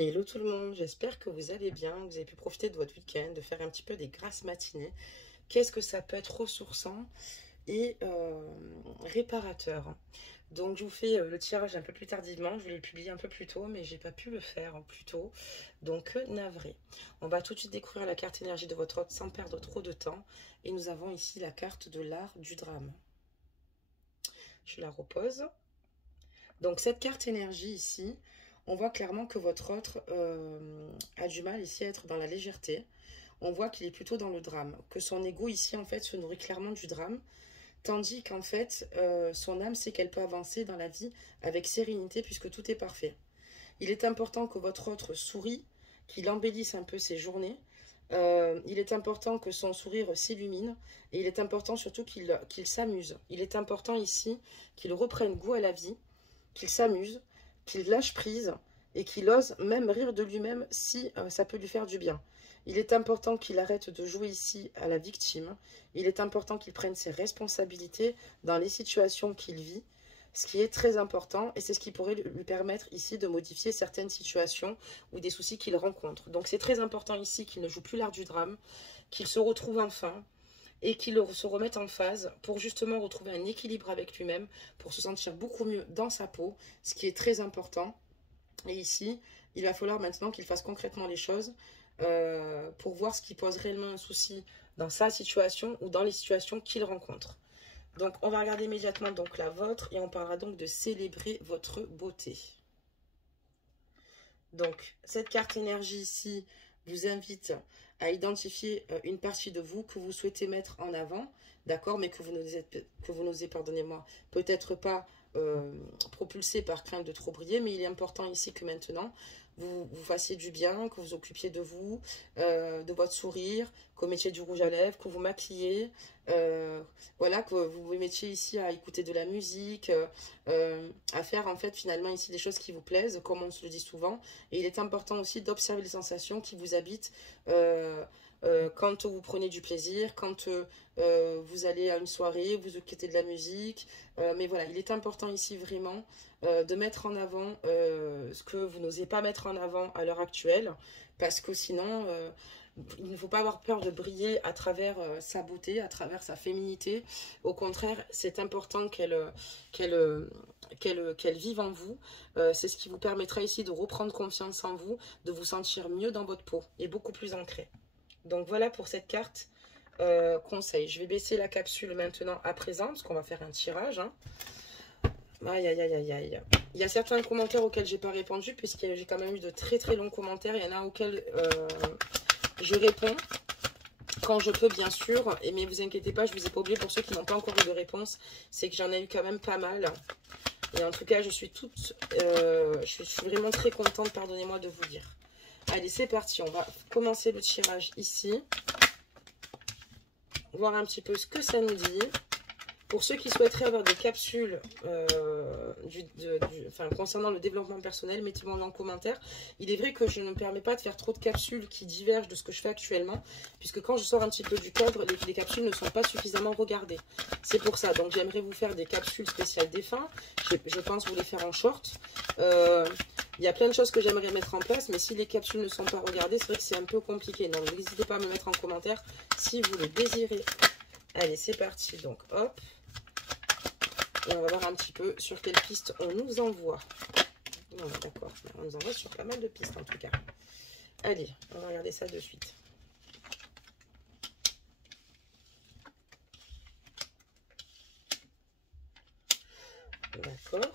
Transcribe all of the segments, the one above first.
Hello tout le monde, j'espère que vous allez bien, que vous avez pu profiter de votre week-end, de faire un petit peu des grasses matinées. Qu'est-ce que ça peut être ressourçant et réparateur. Donc je vous fais le tirage un peu plus tardivement, je voulais le publier un peu plus tôt, mais j'ai pas pu le faire plus tôt, donc navré. On va tout de suite découvrir la carte énergie de votre hôte sans perdre trop de temps, et nous avons ici la carte de l'art du drame. Je la repose. Donc cette carte énergie ici, on voit clairement que votre autre a du mal ici à être dans la légèreté. On voit qu'il est plutôt dans le drame, que son ego ici en fait se nourrit clairement du drame, tandis qu'en fait son âme sait qu'elle peut avancer dans la vie avec sérénité puisque tout est parfait. Il est important que votre autre sourie, qu'il embellisse un peu ses journées. Il est important que son sourire s'illumine et il est important surtout qu'il s'amuse. Il est important ici qu'il reprenne goût à la vie, qu'il s'amuse, qu'il lâche prise et qu'il ose même rire de lui-même si ça peut lui faire du bien. Il est important qu'il arrête de jouer ici à la victime. Il est important qu'il prenne ses responsabilités dans les situations qu'il vit, ce qui est très important et c'est ce qui pourrait lui permettre ici de modifier certaines situations ou des soucis qu'il rencontre. Donc c'est très important ici qu'il ne joue plus l'art du drame, qu'il se retrouve enfin, et qu'il se remette en phase pour justement retrouver un équilibre avec lui-même, pour se sentir beaucoup mieux dans sa peau, ce qui est très important. Et ici, il va falloir maintenant qu'il fasse concrètement les choses pour voir ce qui pose réellement un souci dans sa situation ou dans les situations qu'il rencontre. Donc, on va regarder immédiatement donc la vôtre et on parlera donc de célébrer votre beauté. Donc, cette carte énergie ici vous invite à identifier une partie de vous que vous souhaitez mettre en avant, d'accord, mais que vous n'osez, pardonnez-moi, peut-être pas propulsé par crainte de trop briller, mais il est important ici que maintenant, vous fassiez du bien, que vous occupiez de vous, de votre sourire, que vous mettiez du rouge à lèvres, que vous maquilliez, voilà, que vous vous mettiez ici à écouter de la musique, à faire en fait finalement ici des choses qui vous plaisent, comme on se le dit souvent. Et il est important aussi d'observer les sensations qui vous habitent quand vous prenez du plaisir, quand vous allez à une soirée, vous écoutez de la musique. Mais voilà, il est important ici vraiment de mettre en avant ce que vous n'osez pas mettre en avant à l'heure actuelle, parce que sinon, il ne faut pas avoir peur de briller à travers sa beauté, à travers sa féminité. Au contraire, c'est important qu'elle vive en vous. C'est ce qui vous permettra ici de reprendre confiance en vous, de vous sentir mieux dans votre peau et beaucoup plus ancré. Donc voilà pour cette carte conseil. Je vais baisser la capsule maintenant à présent, parce qu'on va faire un tirage. Hein. Aïe, aïe, aïe, aïe, aïe. Il y a certains commentaires auxquels j'ai pas répondu, puisque j'ai quand même eu de très très longs commentaires. Il y en a auxquels je réponds quand je peux, bien sûr. Mais vous inquiétez pas, je vous ai pas oublié pour ceux qui n'ont pas encore eu de réponse. C'est que j'en ai eu quand même pas mal. Et en tout cas, je suis vraiment très contente, pardonnez-moi de vous dire. Allez, c'est parti. On va commencer le tirage ici. Voir un petit peu ce que ça nous dit. Pour ceux qui souhaiteraient avoir des capsules concernant le développement personnel, mettez-moi en commentaire. Il est vrai que je ne me permets pas de faire trop de capsules qui divergent de ce que je fais actuellement, puisque quand je sors un petit peu du cadre, les capsules ne sont pas suffisamment regardées. C'est pour ça. Donc j'aimerais vous faire des capsules spéciales défunts. Je pense vous les faire en short. Il y a plein de choses que j'aimerais mettre en place, mais si les capsules ne sont pas regardées, c'est vrai que c'est un peu compliqué. Donc n'hésitez pas à me mettre en commentaire si vous le désirez. Allez, c'est parti. Donc hop. Et on va voir un petit peu sur quelle piste on nous envoie. D'accord, on nous envoie sur pas mal de pistes en tout cas. Allez, on va regarder ça de suite. D'accord.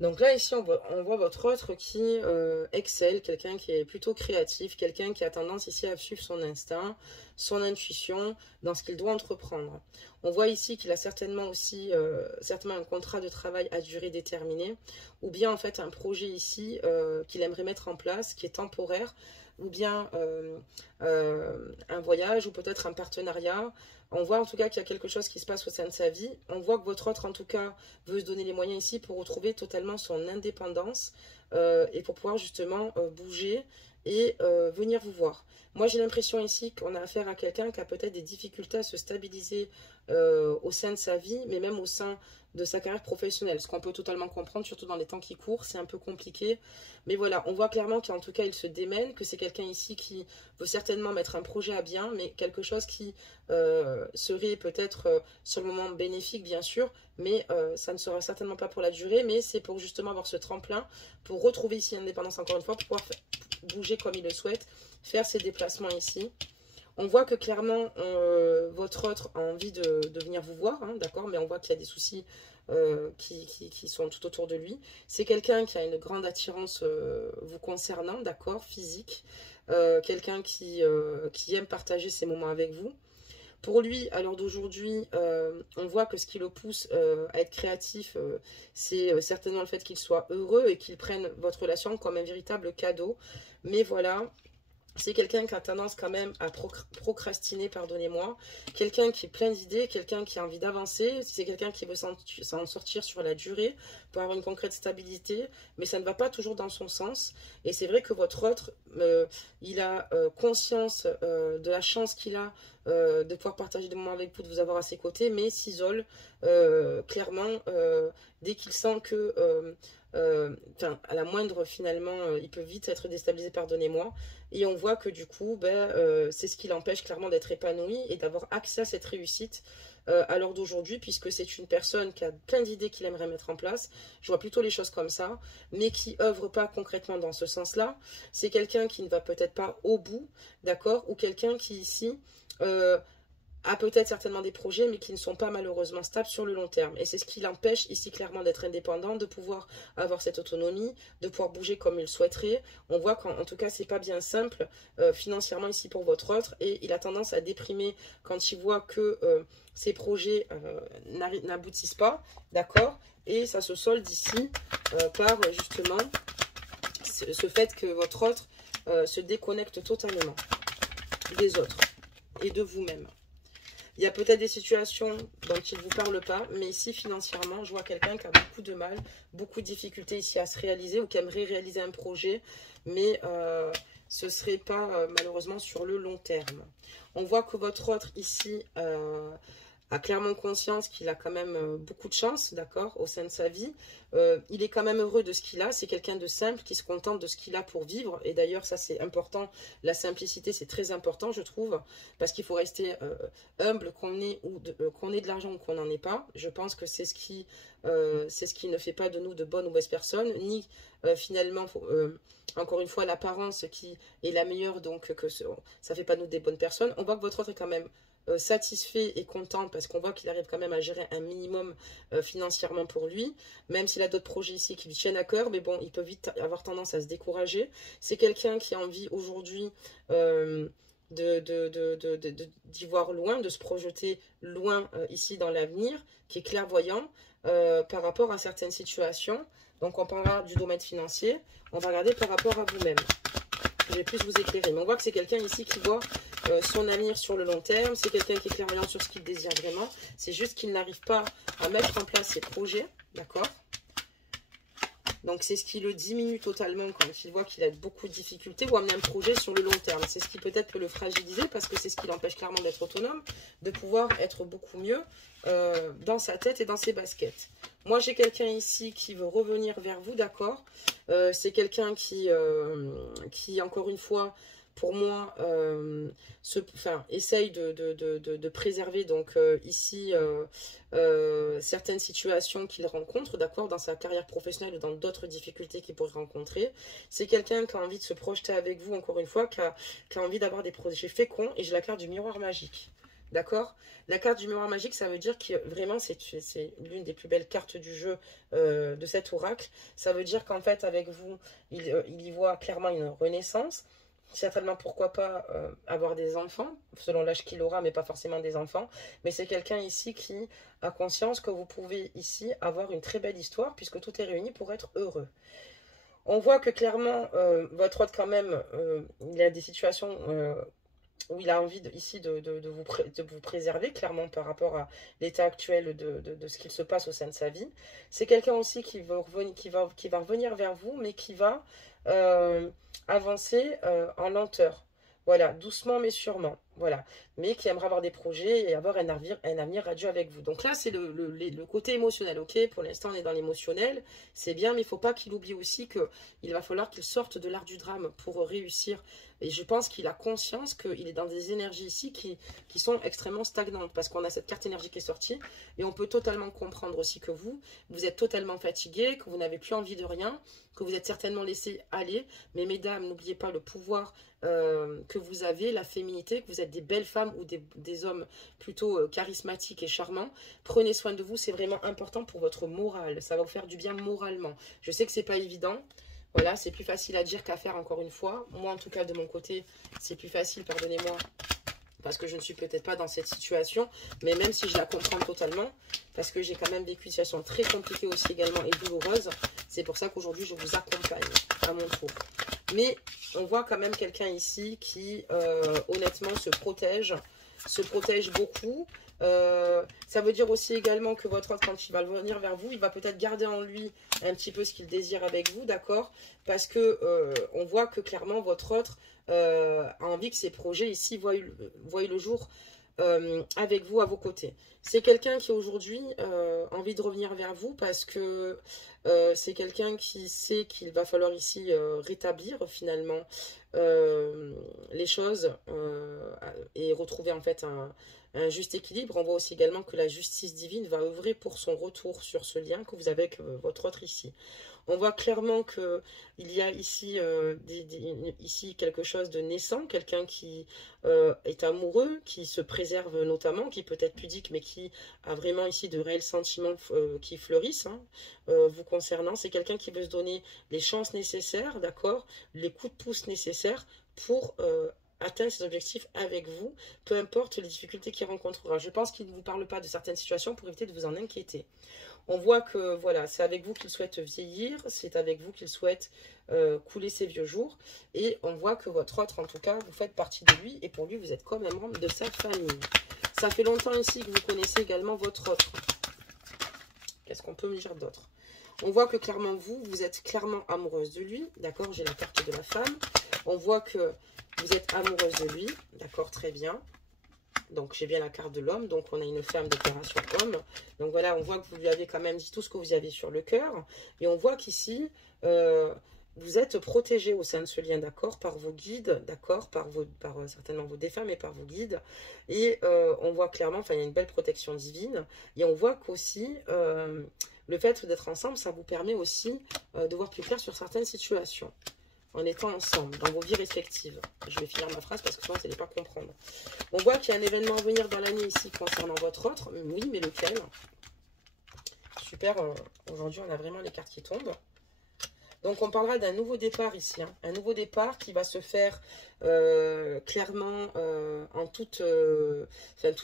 Donc là, ici, on voit votre autre qui excelle, quelqu'un qui est plutôt créatif, quelqu'un qui a tendance ici à suivre son instinct, son intuition dans ce qu'il doit entreprendre. On voit ici qu'il a certainement aussi certainement un contrat de travail à durée déterminée, ou bien en fait un projet ici qu'il aimerait mettre en place, qui est temporaire, ou bien un voyage, ou peut-être un partenariat. On voit en tout cas qu'il y a quelque chose qui se passe au sein de sa vie. On voit que votre autre, en tout cas, veut se donner les moyens ici pour retrouver totalement son indépendance et pour pouvoir justement bouger et venir vous voir. Moi, j'ai l'impression ici qu'on a affaire à quelqu'un qui a peut-être des difficultés à se stabiliser au sein de sa vie, mais même au sein de sa carrière professionnelle. Ce qu'on peut totalement comprendre, surtout dans les temps qui courent, c'est un peu compliqué. Mais voilà, on voit clairement qu'en tout cas, il se démène, que c'est quelqu'un ici qui veut certainement mettre un projet à bien, mais quelque chose qui serait peut-être sur le moment bénéfique, bien sûr, mais ça ne sera certainement pas pour la durée, mais c'est pour justement avoir ce tremplin, pour retrouver ici l'indépendance encore une fois, pour pouvoir bouger comme il le souhaite, faire ses déplacements ici. On voit que clairement, votre autre a envie de venir vous voir, hein, d'accord, mais on voit qu'il y a des soucis qui sont tout autour de lui. C'est quelqu'un qui a une grande attirance vous concernant, d'accord, physique. Quelqu'un qui aime partager ses moments avec vous. Pour lui, à l'heure d'aujourd'hui, on voit que ce qui le pousse à être créatif, c'est certainement le fait qu'il soit heureux et qu'il prenne votre relation comme un véritable cadeau. Mais voilà, c'est quelqu'un qui a tendance quand même à procrastiner, pardonnez-moi. Quelqu'un qui est plein d'idées, quelqu'un qui a envie d'avancer. C'est quelqu'un qui veut s'en sortir sur la durée pour avoir une concrète stabilité. Mais ça ne va pas toujours dans son sens. Et c'est vrai que votre autre, il a conscience de la chance qu'il a de pouvoir partager des moments avec vous, de vous avoir à ses côtés, mais s'isole clairement dès qu'il sent que... à la moindre finalement, il peut vite être déstabilisé, pardonnez-moi, et on voit que du coup, c'est ce qui l'empêche clairement d'être épanoui et d'avoir accès à cette réussite à l'heure d'aujourd'hui, puisque c'est une personne qui a plein d'idées qu'il aimerait mettre en place. Je vois plutôt les choses comme ça, mais qui œuvre pas concrètement dans ce sens-là. C'est quelqu'un qui ne va peut-être pas au bout, d'accord, ou quelqu'un qui ici a peut-être certainement des projets, mais qui ne sont pas malheureusement stables sur le long terme. Et c'est ce qui l'empêche ici clairement d'être indépendant, de pouvoir avoir cette autonomie, de pouvoir bouger comme il le souhaiterait. On voit qu'en tout cas, c'est pas bien simple financièrement ici pour votre autre. Et il a tendance à déprimer quand il voit que ses projets n'aboutissent pas, d'accord. Et ça se solde ici par justement ce fait que votre autre se déconnecte totalement des autres et de vous-même. Il y a peut-être des situations dont il ne vous parle pas, mais ici, financièrement, je vois quelqu'un qui a beaucoup de mal, beaucoup de difficultés ici à se réaliser ou qui aimerait réaliser un projet, mais ce ne serait pas malheureusement sur le long terme. On voit que votre autre ici a clairement conscience qu'il a quand même beaucoup de chance, d'accord, au sein de sa vie. Il est quand même heureux de ce qu'il a. C'est quelqu'un de simple qui se contente de ce qu'il a pour vivre. Et d'ailleurs, ça c'est important. La simplicité, c'est très important, je trouve, parce qu'il faut rester humble, qu'on ait de l'argent ou qu'on n'en ait pas. Je pense que c'est ce qui ne fait pas de nous de bonnes ou mauvaises personnes, ni finalement, encore une fois, l'apparence qui est la meilleure, donc ça ne fait pas de nous des bonnes personnes. On voit que votre autre est quand même satisfait et content parce qu'on voit qu'il arrive quand même à gérer un minimum financièrement pour lui, même s'il a d'autres projets ici qui lui tiennent à cœur, mais bon, il peut vite avoir tendance à se décourager. C'est quelqu'un qui a envie aujourd'hui d'y voir loin, de se projeter loin ici dans l'avenir, qui est clairvoyant par rapport à certaines situations. Donc on parlera du domaine financier, on va regarder par rapport à vous-même. Je vais plus vous éclairer, mais on voit que c'est quelqu'un ici qui voit son avenir sur le long terme. C'est quelqu'un qui est clairvoyant sur ce qu'il désire vraiment. C'est juste qu'il n'arrive pas à mettre en place ses projets, d'accord? Donc c'est ce qui le diminue totalement quand il voit qu'il a beaucoup de difficultés ou amener un projet sur le long terme. C'est ce qui peut-être peut le fragiliser parce que c'est ce qui l'empêche clairement d'être autonome, de pouvoir être beaucoup mieux dans sa tête et dans ses baskets. Moi j'ai quelqu'un ici qui veut revenir vers vous, d'accord? C'est quelqu'un qui encore une fois, pour moi, essaye de préserver donc ici certaines situations qu'il rencontre, d'accord, dans sa carrière professionnelle ou dans d'autres difficultés qu'il pourrait rencontrer. C'est quelqu'un qui a envie de se projeter avec vous, encore une fois, qui a envie d'avoir des projets féconds, et j'ai la carte du miroir magique. D'accord? La carte du miroir magique, ça veut dire que vraiment, c'est l'une des plus belles cartes du jeu de cet oracle. Ça veut dire qu'en fait, avec vous, il y voit clairement une renaissance. Certainement, pourquoi pas avoir des enfants, selon l'âge qu'il aura, mais pas forcément des enfants. Mais c'est quelqu'un ici qui a conscience que vous pouvez ici avoir une très belle histoire, puisque tout est réuni pour être heureux. On voit que clairement, votre autre quand même, il a des situations où il a envie ici de vous préserver, clairement, par rapport à l'état actuel de ce qu'il se passe au sein de sa vie. C'est quelqu'un aussi qui va revenir vers vous, mais qui va avancer en lenteur. Voilà, doucement mais sûrement. Voilà, mais qui aimerait avoir des projets et avoir un avenir radieux avec vous. Donc là, c'est le côté émotionnel, ok? Pour l'instant, on est dans l'émotionnel, c'est bien, mais il ne faut pas qu'il oublie aussi qu'il va falloir qu'il sorte de l'art du drame pour réussir. Et je pense qu'il a conscience qu'il est dans des énergies ici qui sont extrêmement stagnantes, parce qu'on a cette carte énergie qui est sortie, et on peut totalement comprendre aussi que vous êtes totalement fatigué, que vous n'avez plus envie de rien, que vous êtes certainement laissé aller. Mais mesdames, n'oubliez pas le pouvoir que vous avez, la féminité, que vous êtes des belles femmes ou des hommes plutôt charismatiques et charmants. Prenez soin de vous, c'est vraiment important pour votre morale. Ça va vous faire du bien moralement. Je sais que c'est pas évident. Voilà, c'est plus facile à dire qu'à faire encore une fois. Moi, en tout cas, de mon côté, c'est plus facile, pardonnez-moi, parce que je ne suis peut-être pas dans cette situation, mais même si je la comprends totalement, parce que j'ai quand même vécu une situation très compliquée aussi également et douloureuse, c'est pour ça qu'aujourd'hui, je vous accompagne à mon tour. Mais on voit quand même quelqu'un ici qui, honnêtement, se protège beaucoup. Ça veut dire aussi également que votre autre, quand il va venir vers vous, il va peut-être garder en lui un petit peu ce qu'il désire avec vous, d'accord? Parce que on voit que clairement votre autre a envie que ses projets ici voient le jour avec vous à vos côtés. C'est quelqu'un qui aujourd'hui a envie de revenir vers vous parce que c'est quelqu'un qui sait qu'il va falloir ici rétablir finalement les choses et retrouver en fait un juste équilibre. On voit aussi également que la justice divine va œuvrer pour son retour sur ce lien que vous avez avec votre autre ici. On voit clairement qu'il y a ici, ici quelque chose de naissant, quelqu'un qui est amoureux, qui se préserve notamment, qui peut être pudique, mais qui a vraiment ici de réels sentiments qui fleurissent hein, vous concernant. C'est quelqu'un qui veut se donner les chances nécessaires, d'accord, les coups de pouce nécessaires pour atteindre ses objectifs avec vous, peu importe les difficultés qu'il rencontrera. Je pense qu'il ne vous parle pas de certaines situations pour éviter de vous en inquiéter. On voit que voilà, c'est avec vous qu'il souhaite vieillir, c'est avec vous qu'il souhaite couler ses vieux jours. Et on voit que votre autre, en tout cas, vous faites partie de lui et pour lui, vous êtes comme un membre de sa famille. Ça fait longtemps ici que vous connaissez également votre autre. Qu'est-ce qu'on peut me dire d'autre? On voit que clairement vous êtes clairement amoureuse de lui, d'accord? J'ai la carte de la femme. On voit que vous êtes amoureuse de lui, d'accord, très bien. Donc, j'ai bien la carte de l'homme. Donc, on a une femme d'opération homme. Donc, voilà, on voit que vous lui avez quand même dit tout ce que vous avez sur le cœur. Et on voit qu'ici, vous êtes protégé au sein de ce lien, d'accord, par vos guides, d'accord, par certainement vos défunts, mais par vos guides. Et on voit clairement, enfin, il y a une belle protection divine. Et on voit qu'aussi, le fait d'être ensemble, ça vous permet aussi de voir plus clair sur certaines situations. En étant ensemble, dans vos vies respectives. Je vais finir ma phrase parce que sinon, vous n'allez pas comprendre. On voit qu'il y a un événement à venir dans l'année ici concernant votre autre. Oui, mais lequel? Super, aujourd'hui, on a vraiment les cartes qui tombent. Donc, on parlera d'un nouveau départ ici. Hein. Un nouveau départ qui va se faire clairement en tout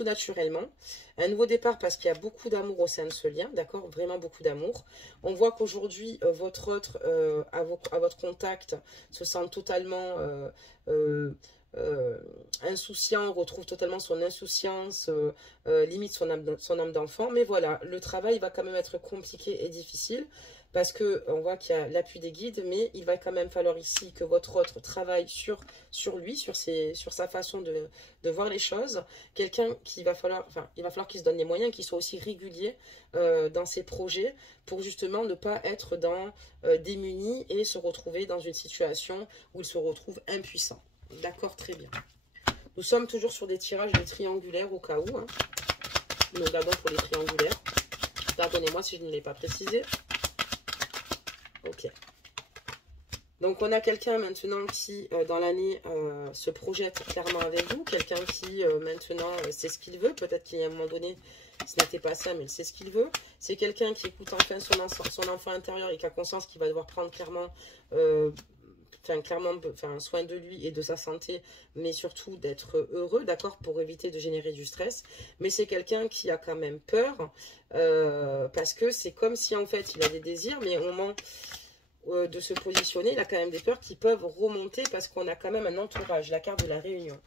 naturellement. Un nouveau départ parce qu'il y a beaucoup d'amour au sein de ce lien. D'accord? Vraiment beaucoup d'amour. On voit qu'aujourd'hui, votre autre, à votre contact, se sent totalement insouciant, retrouve totalement son insouciance, limite son âme d'enfant. Mais voilà, le travail va quand même être compliqué et difficile. Parce qu'on voit qu'il y a l'appui des guides, mais il va quand même falloir ici que votre autre travaille sur lui, sur sa façon de voir les choses. Quelqu'un qui va falloir, enfin, il va falloir qu'il se donne les moyens, qu'il soit aussi régulier dans ses projets pour justement ne pas être démuni et se retrouver dans une situation où il se retrouve impuissant. D'accord, très bien. Nous sommes toujours sur des tirages de triangulaires au cas où. Hein. Nous regardons pour les triangulaires. Pardonnez-moi si je ne l'ai pas précisé. Ok. Donc, on a quelqu'un maintenant qui, dans l'année, se projette clairement avec vous. Quelqu'un qui, maintenant, sait ce qu'il veut. Peut-être qu'il y a un moment donné, ce n'était pas ça, mais il sait ce qu'il veut. C'est quelqu'un qui écoute enfin son enfant intérieur et qui a conscience qu'il va devoir prendre clairement soin de lui et de sa santé, mais surtout d'être heureux, d'accord, pour éviter de générer du stress. Mais c'est quelqu'un qui a quand même peur, parce que c'est comme si en fait il a des désirs, mais au moment de se positionner, il a quand même des peurs qui peuvent remonter parce qu'on a quand même un entourage, la carte de la réunion.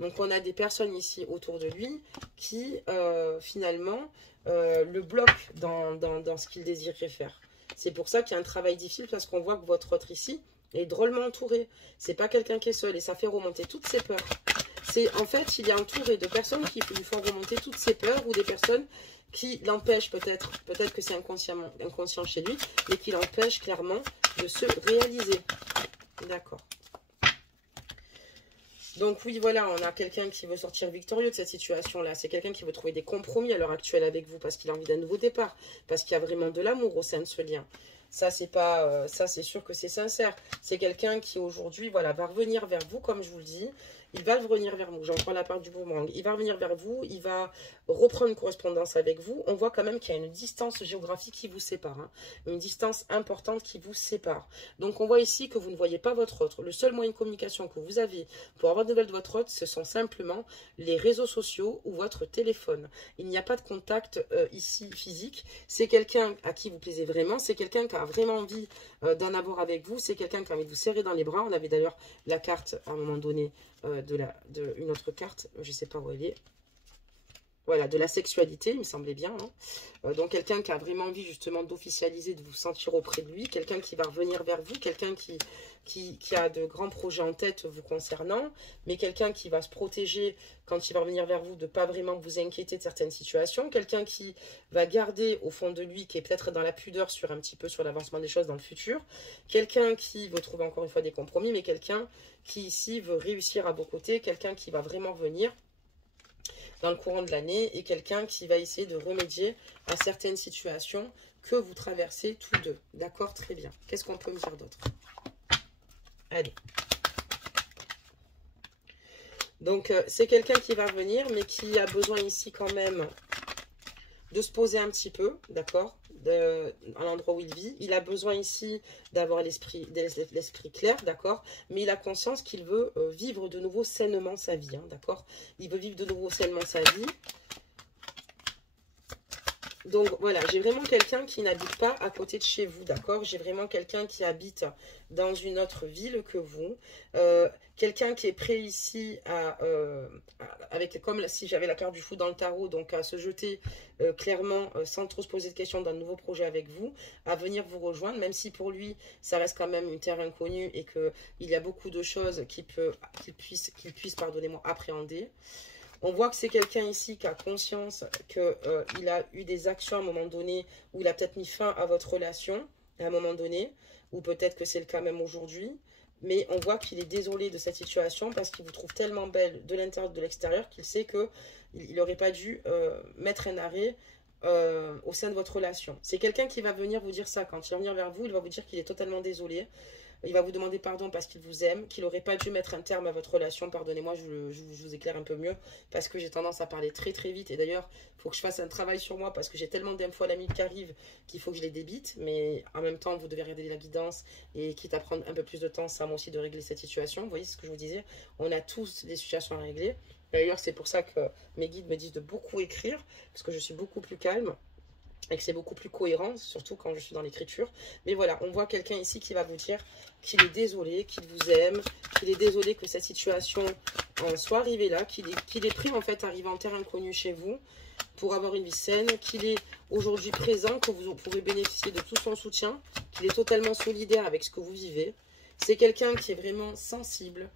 Donc on a des personnes ici autour de lui qui finalement le bloquent dans ce qu'il désirerait faire. C'est pour ça qu'il y a un travail difficile parce qu'on voit que votre autre ici est drôlement entouré. C'est pas quelqu'un qui est seul et ça fait remonter toutes ses peurs. En fait, il est entouré de personnes qui lui font remonter toutes ses peurs ou des personnes qui l'empêchent peut-être que c'est inconscient chez lui, mais qui l'empêchent clairement de se réaliser. D'accord. Donc oui, voilà, on a quelqu'un qui veut sortir victorieux de cette situation-là. C'est quelqu'un qui veut trouver des compromis à l'heure actuelle avec vous parce qu'il a envie d'un nouveau départ, parce qu'il y a vraiment de l'amour au sein de ce lien. Ça, c'est pas, ça, c'est sûr que c'est sincère. C'est quelqu'un qui aujourd'hui, voilà, va revenir vers vous, comme je vous le dis. Il va revenir vers vous. J'en prends la part du boomerang. Il va revenir vers vous. Il va reprendre une correspondance avec vous. On voit quand même qu'il y a une distance géographique qui vous sépare. Hein. Une distance importante qui vous sépare. Donc, on voit ici que vous ne voyez pas votre autre. Le seul moyen de communication que vous avez pour avoir de nouvelles de votre autre, ce sont simplement les réseaux sociaux ou votre téléphone. Il n'y a pas de contact ici physique. C'est quelqu'un à qui vous plaisez vraiment. C'est quelqu'un qui a vraiment envie d'en avoir avec vous. C'est quelqu'un qui a envie de vous serrer dans les bras. On avait d'ailleurs la carte à un moment donné une autre carte, je ne sais pas où elle est. Voilà, de la sexualité, il me semblait bien. Hein. Donc, quelqu'un qui a vraiment envie justement d'officialiser, de vous sentir auprès de lui. Quelqu'un qui va revenir vers vous. Quelqu'un qui a de grands projets en tête vous concernant. Mais quelqu'un qui va se protéger quand il va revenir vers vous de ne pas vraiment vous inquiéter de certaines situations. Quelqu'un qui va garder au fond de lui, qui est peut-être dans la pudeur un petit peu sur l'avancement des choses dans le futur. Quelqu'un qui veut trouver encore une fois des compromis. Mais quelqu'un qui ici veut réussir à vos côtés. Quelqu'un qui va vraiment venir dans le courant de l'année et quelqu'un qui va essayer de remédier à certaines situations que vous traversez tous deux. D'accord, très bien. Qu'est-ce qu'on peut me dire d'autre? Allez. Donc, c'est quelqu'un qui va venir, mais qui a besoin ici quand même de se poser un petit peu, d'accord, à l'endroit où il vit. Il a besoin ici d'avoir l'esprit clair, d'accord, mais il a conscience qu'il veut vivre de nouveau sainement sa vie, hein, d'accord. Il veut vivre de nouveau sainement sa vie. Donc voilà, j'ai vraiment quelqu'un qui n'habite pas à côté de chez vous, d'accord. J'ai vraiment quelqu'un qui habite dans une autre ville que vous. Quelqu'un qui est prêt ici comme si j'avais la carte du fou dans le tarot, donc à se jeter clairement sans trop se poser de questions dans un nouveau projet avec vous, à venir vous rejoindre, même si pour lui ça reste quand même une terre inconnue et qu'il y a beaucoup de choses qu'il puisse pardonnez-moi, appréhender. On voit que c'est quelqu'un ici qui a conscience qu'il a eu des actions à un moment donné où il a peut-être mis fin à votre relation à un moment donné, ou peut-être que c'est le cas même aujourd'hui. Mais on voit qu'il est désolé de cette situation parce qu'il vous trouve tellement belle de l'intérieur et de l'extérieur qu'il sait qu'il n'aurait pas dû mettre un arrêt au sein de votre relation. C'est quelqu'un qui va venir vous dire ça. Quand il va venir vers vous, il va vous dire qu'il est totalement désolé. Il va vous demander pardon parce qu'il vous aime, qu'il n'aurait pas dû mettre un terme à votre relation. Pardonnez-moi, je vous éclaire un peu mieux parce que j'ai tendance à parler très très vite. Et d'ailleurs, il faut que je fasse un travail sur moi parce que j'ai tellement d'infos à la minute qui arrivent qu'il faut que je les débite. Mais en même temps, vous devez regarder la guidance et quitte à prendre un peu plus de temps, ça moi aussi de régler cette situation. Vous voyez ce que je vous disais? On a tous des situations à régler. D'ailleurs, c'est pour ça que mes guides me disent de beaucoup écrire parce que je suis beaucoup plus calme. Et que c'est beaucoup plus cohérent, surtout quand je suis dans l'écriture. Mais voilà, on voit quelqu'un ici qui va vous dire qu'il est désolé, qu'il vous aime, qu'il est désolé que cette situation soit arrivée là, qu'il est prêt en fait à arriver en terre inconnue chez vous pour avoir une vie saine, qu'il est aujourd'hui présent, que vous pouvez bénéficier de tout son soutien, qu'il est totalement solidaire avec ce que vous vivez. C'est quelqu'un qui est vraiment sensible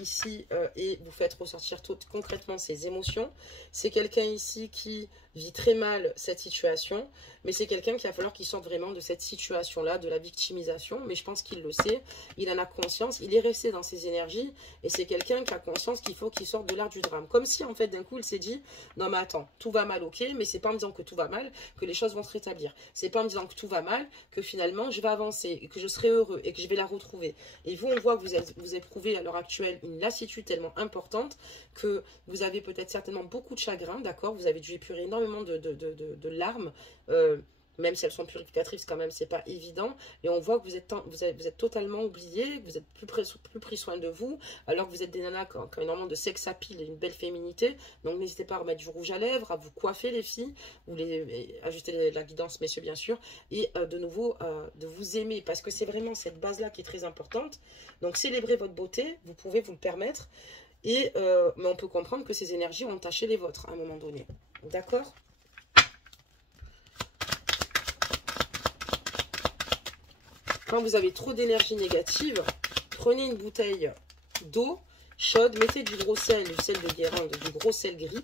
ici et vous faites ressortir concrètement ses émotions. C'est quelqu'un ici qui vit très mal cette situation, mais c'est quelqu'un qui va falloir qu'il sorte vraiment de cette situation-là, de la victimisation, mais je pense qu'il le sait, il en a conscience, il est resté dans ses énergies, et c'est quelqu'un qui a conscience qu'il faut qu'il sorte de l'art du drame. Comme si, en fait, d'un coup, il s'est dit, non mais attends, tout va mal, ok, mais c'est pas en me disant que tout va mal que les choses vont se rétablir. C'est pas en me disant que tout va mal que finalement, je vais avancer, et que je serai heureux, et que je vais la retrouver. Et vous, on voit que vous éprouvez à l'heure actuelle une lassitude tellement importante que vous avez peut-être certainement beaucoup de chagrin, d'accord, vous avez dû épurer énormément de larmes, même si elles sont purificatrices quand même, c'est pas évident, et on voit que vous êtes totalement oublié, que vous êtes plus pris soin de vous, alors que vous êtes des nanas qui ont énormément de sex appeal et une belle féminité, donc n'hésitez pas à remettre du rouge à lèvres, à vous coiffer les filles, ou ajuster la guidance messieurs bien sûr, et de nouveau de vous aimer, parce que c'est vraiment cette base là qui est très importante. Donc célébrez votre beauté, vous pouvez vous le permettre, et mais on peut comprendre que ces énergies ont taché les vôtres à un moment donné. D'accord? Quand vous avez trop d'énergie négative, prenez une bouteille d'eau chaude, mettez du gros sel, du sel de Guérande, du gros sel gris.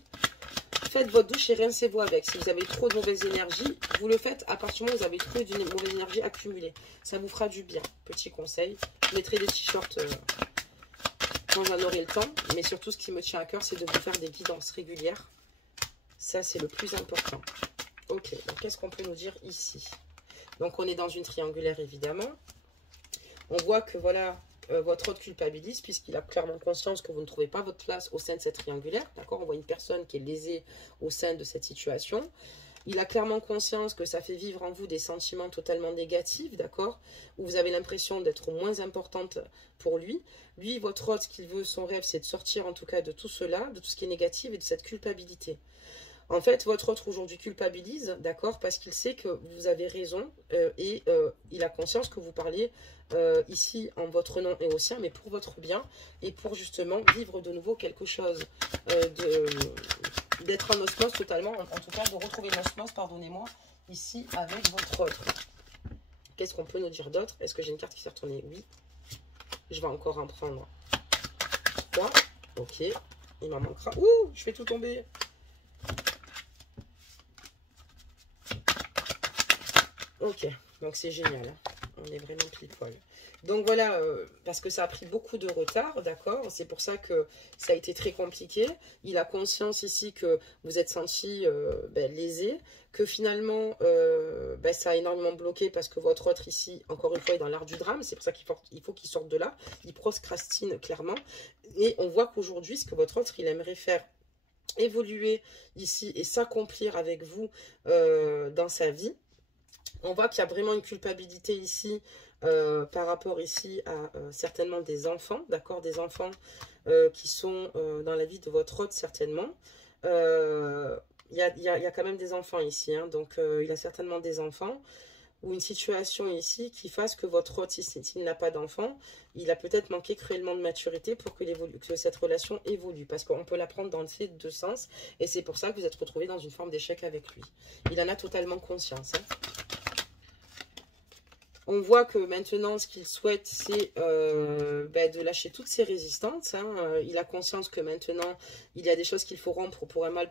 Faites votre douche et rincez-vous avec. Si vous avez trop de mauvaise énergie, vous le faites à partir du moment où vous avez trop d'une mauvaise énergie accumulée. Ça vous fera du bien. Petit conseil. Je mettrai des t-shirts quand j'en aurai le temps. Mais surtout, ce qui me tient à cœur, c'est de vous faire des guidances régulières. Ça, c'est le plus important. Ok, donc qu'est-ce qu'on peut nous dire ici? Donc, on est dans une triangulaire, évidemment. On voit que, voilà, votre hôte culpabilise, puisqu'il a clairement conscience que vous ne trouvez pas votre place au sein de cette triangulaire. D'accord? On voit une personne qui est lésée au sein de cette situation. Il a clairement conscience que ça fait vivre en vous des sentiments totalement négatifs, d'accord? Où vous avez l'impression d'être moins importante pour lui. Lui, votre hôte, ce qu'il veut, son rêve, c'est de sortir en tout cas de tout cela, de tout ce qui est négatif et de cette culpabilité. En fait, votre autre aujourd'hui culpabilise, d'accord, parce qu'il sait que vous avez raison et il a conscience que vous parlez ici en votre nom et au sien, mais pour votre bien et pour justement vivre de nouveau quelque chose, d'être en osmose totalement, en tout cas de retrouver l'osmose, pardonnez-moi, ici avec votre autre. Qu'est-ce qu'on peut nous dire d'autre? Est-ce que j'ai une carte qui s'est retournée? Oui. Je vais encore en prendre 3. Ok. Il m'en manquera. Ouh, je fais tout tomber. Ok, donc c'est génial, hein. On est vraiment pile poil. Donc voilà, parce que ça a pris beaucoup de retard, d'accord? C'est pour ça que ça a été très compliqué. Il a conscience ici que vous êtes senti lésé, que finalement ça a énormément bloqué parce que votre autre ici, encore une fois, est dans l'art du drame. C'est pour ça qu'il faut qu'il sorte de là. Il procrastine clairement. Et on voit qu'aujourd'hui, ce que votre autre, il aimerait faire, évoluer ici et s'accomplir avec vous dans sa vie. On voit qu'il y a vraiment une culpabilité ici par rapport ici à certainement des enfants, d'accord, des enfants qui sont dans la vie de votre hôte certainement. Il y a quand même des enfants ici, hein, donc il a certainement des enfants ou une situation ici qui fasse que votre hôte, s'il n'a pas d'enfant, il a peut-être manqué cruellement de maturité pour que cette relation évolue. Parce qu'on peut la prendre dans ces deux sens. Et c'est pour ça que vous êtes retrouvé dans une forme d'échec avec lui. Il en a totalement conscience, hein. On voit que maintenant, ce qu'il souhaite, c'est de lâcher toutes ses résistances, hein. Il a conscience que maintenant, il y a des choses qu'il faut rompre pour un mal,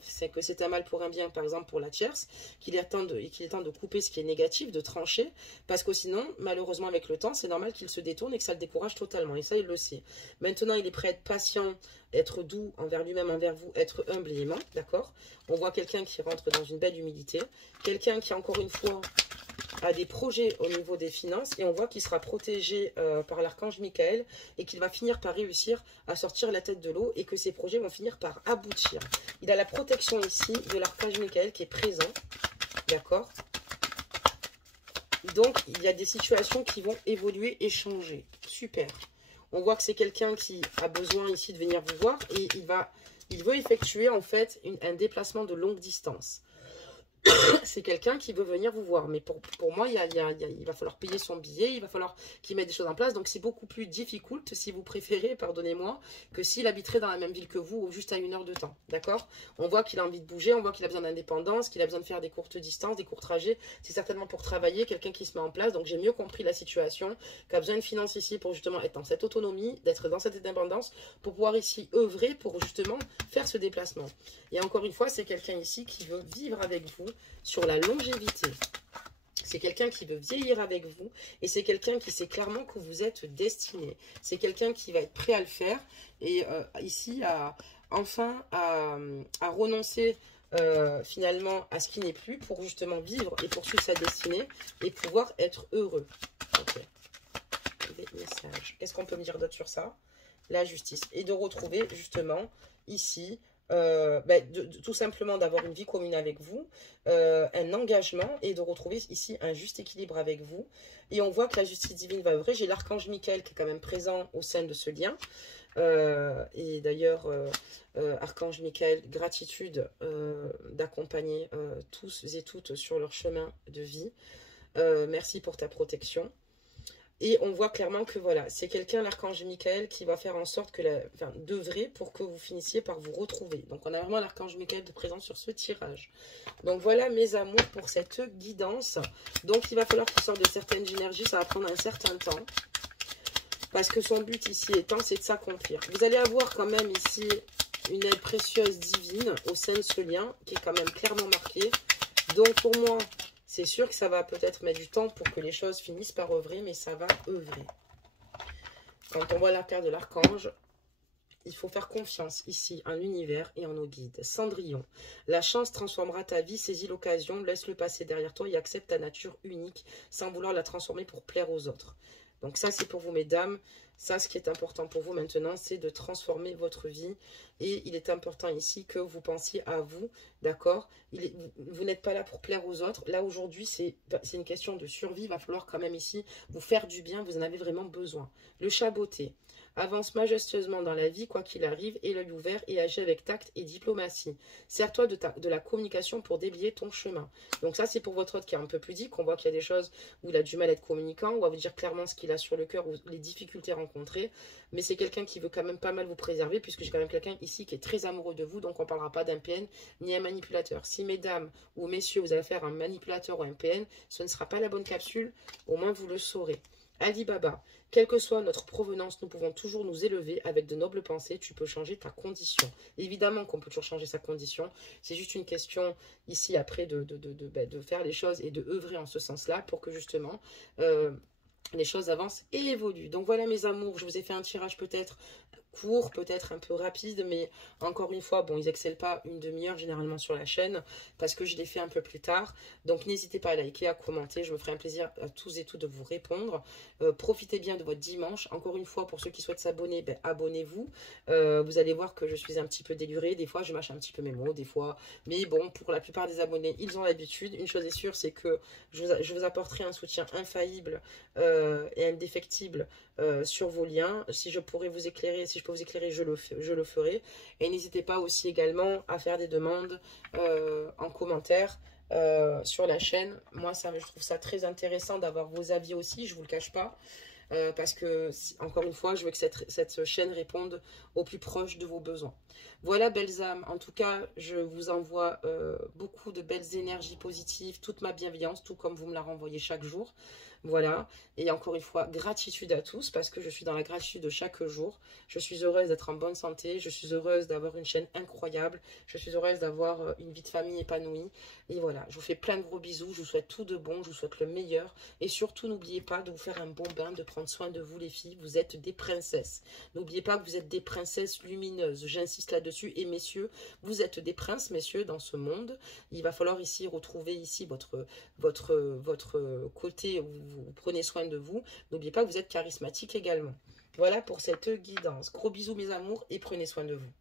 c'est un mal pour un bien, par exemple pour la tierce, qu'il est temps de couper ce qui est négatif, de trancher, parce que sinon, malheureusement, avec le temps, c'est normal qu'il se détourne et que ça le décourage totalement. Et ça, il le sait. Maintenant, il est prêt à être patient, être doux envers lui-même, envers vous, être humble et aimant, d'accord? On voit quelqu'un qui rentre dans une belle humilité, quelqu'un qui, encore une fois, a des projets au niveau des finances et on voit qu'il sera protégé par l'archange Michael et qu'il va finir par réussir à sortir la tête de l'eau et que ses projets vont finir par aboutir. Il a la protection ici de l'archange Michael qui est présent, d'accord? Donc, il y a des situations qui vont évoluer et changer. Super. On voit que c'est quelqu'un qui a besoin ici de venir vous voir et il veut effectuer en fait un déplacement de longue distance. C'est quelqu'un qui veut venir vous voir. Mais pour moi, il va falloir payer son billet, il va falloir qu'il mette des choses en place. Donc, c'est beaucoup plus difficile, si vous préférez, pardonnez-moi, que s'il habiterait dans la même ville que vous ou juste à 1 heure de temps. D'accord? On voit qu'il a envie de bouger, on voit qu'il a besoin d'indépendance, qu'il a besoin de faire des courtes distances, des courts trajets. C'est certainement pour travailler, quelqu'un qui se met en place. Donc, j'ai mieux compris la situation, qui a besoin de finances ici pour justement être dans cette autonomie, d'être dans cette indépendance, pour pouvoir ici œuvrer pour justement faire ce déplacement. Et encore une fois, c'est quelqu'un ici qui veut vivre avec vous sur la longévité. C'est quelqu'un qui veut vieillir avec vous et c'est quelqu'un qui sait clairement que vous êtes destiné. C'est quelqu'un qui va être prêt à le faire et ici enfin à renoncer finalement à ce qui n'est plus pour justement vivre et poursuivre sa destinée et pouvoir être heureux. Ok. Des messages. Qu'est-ce qu'on peut me dire d'autre sur ça? La justice. Et de retrouver justement ici tout simplement d'avoir une vie commune avec vous, un engagement et de retrouver ici un juste équilibre avec vous. Et on voit que la justice divine va œuvrer. J'ai l'archange Michael qui est quand même présent au sein de ce lien. Et d'ailleurs, archange Michael, gratitude d'accompagner tous et toutes sur leur chemin de vie. Merci pour ta protection. Et on voit clairement que voilà, c'est quelqu'un, l'archange Michael, qui va faire en sorte que d'œuvrer pour que vous finissiez par vous retrouver. Donc on a vraiment l'archange Michael de présent sur ce tirage. Donc voilà mes amours pour cette guidance. Donc il va falloir qu'il sorte de certaines énergies, ça va prendre un certain temps. Parce que son but ici étant, c'est de s'accomplir. Vous allez avoir quand même ici une aide précieuse divine au sein de ce lien, qui est quand même clairement marqué. Donc pour moi, c'est sûr que ça va peut-être mettre du temps pour que les choses finissent par œuvrer, mais ça va œuvrer. Quand on voit la carte de l'archange, il faut faire confiance ici en l'univers et en nos guides. Cendrillon, la chance transformera ta vie, saisis l'occasion, laisse-le passer derrière toi et accepte ta nature unique sans vouloir la transformer pour plaire aux autres. Donc ça, c'est pour vous, mesdames. Ça, ce qui est important pour vous maintenant, c'est de transformer votre vie. Et il est important ici que vous pensiez à vous, d'accord? Vous n'êtes pas là pour plaire aux autres. Là, aujourd'hui, c'est une question de survie. Il va falloir quand même ici vous faire du bien. Vous en avez vraiment besoin. Le chat beauté. Avance majestueusement dans la vie, quoi qu'il arrive, et l'œil ouvert et agis avec tact et diplomatie. Sers-toi de la communication pour déblayer ton chemin. Donc ça, c'est pour votre autre qui est un peu pudique. On voit qu'il y a des choses où il a du mal à être communicant. On va vous dire clairement ce qu'il a sur le cœur ou les difficultés rencontrées. Mais c'est quelqu'un qui veut quand même pas mal vous préserver, puisque j'ai quand même quelqu'un ici qui est très amoureux de vous. Donc on ne parlera pas d'un PN ni un manipulateur. Si mesdames ou messieurs, vous allez faire un manipulateur ou un PN, ce ne sera pas la bonne capsule. Au moins, vous le saurez. Ali Baba, quelle que soit notre provenance, nous pouvons toujours nous élever avec de nobles pensées. Tu peux changer ta condition. Évidemment qu'on peut toujours changer sa condition. C'est juste une question ici après de faire les choses et de œuvrer en ce sens-là pour que justement les choses avancent et évoluent. Donc voilà mes amours, je vous ai fait un tirage peut-être court, peut-être un peu rapide, mais encore une fois, bon, ils excellent pas une demi-heure généralement sur la chaîne, parce que je l'ai fait un peu plus tard, donc n'hésitez pas à liker, à commenter, je me ferai un plaisir à tous et toutes de vous répondre. Profitez bien de votre dimanche, encore une fois, pour ceux qui souhaitent s'abonner, ben, abonnez-vous, vous allez voir que je suis un petit peu délurée, des fois je mâche un petit peu mes mots, des fois, mais bon, pour la plupart des abonnés, ils ont l'habitude. Une chose est sûre, c'est que je vous apporterai un soutien infaillible et indéfectible sur vos liens. Si je pourrais vous éclairer, si je peux vous éclairer, je le ferai. Et n'hésitez pas aussi également à faire des demandes en commentaire sur la chaîne. Moi, je trouve ça très intéressant d'avoir vos avis aussi, je ne vous le cache pas. Parce que, encore une fois, je veux que cette chaîne réponde au plus proche de vos besoins. Voilà, belles âmes. En tout cas, je vous envoie beaucoup de belles énergies positives, toute ma bienveillance, tout comme vous me la renvoyez chaque jour. Voilà, et encore une fois, gratitude à tous, parce que je suis dans la gratitude de chaque jour. Je suis heureuse d'être en bonne santé, je suis heureuse d'avoir une chaîne incroyable, je suis heureuse d'avoir une vie de famille épanouie. Et voilà, je vous fais plein de gros bisous, je vous souhaite tout de bon, je vous souhaite le meilleur. Et surtout, n'oubliez pas de vous faire un bon bain, de prendre soin de vous les filles, vous êtes des princesses. N'oubliez pas que vous êtes des princesses lumineuses, j'insiste là-dessus. Et messieurs, vous êtes des princes, messieurs, dans ce monde. Il va falloir ici retrouver ici votre côté où vous prenez soin de vous. N'oubliez pas que vous êtes charismatique également. Voilà pour cette guidance. Gros bisous mes amours et prenez soin de vous.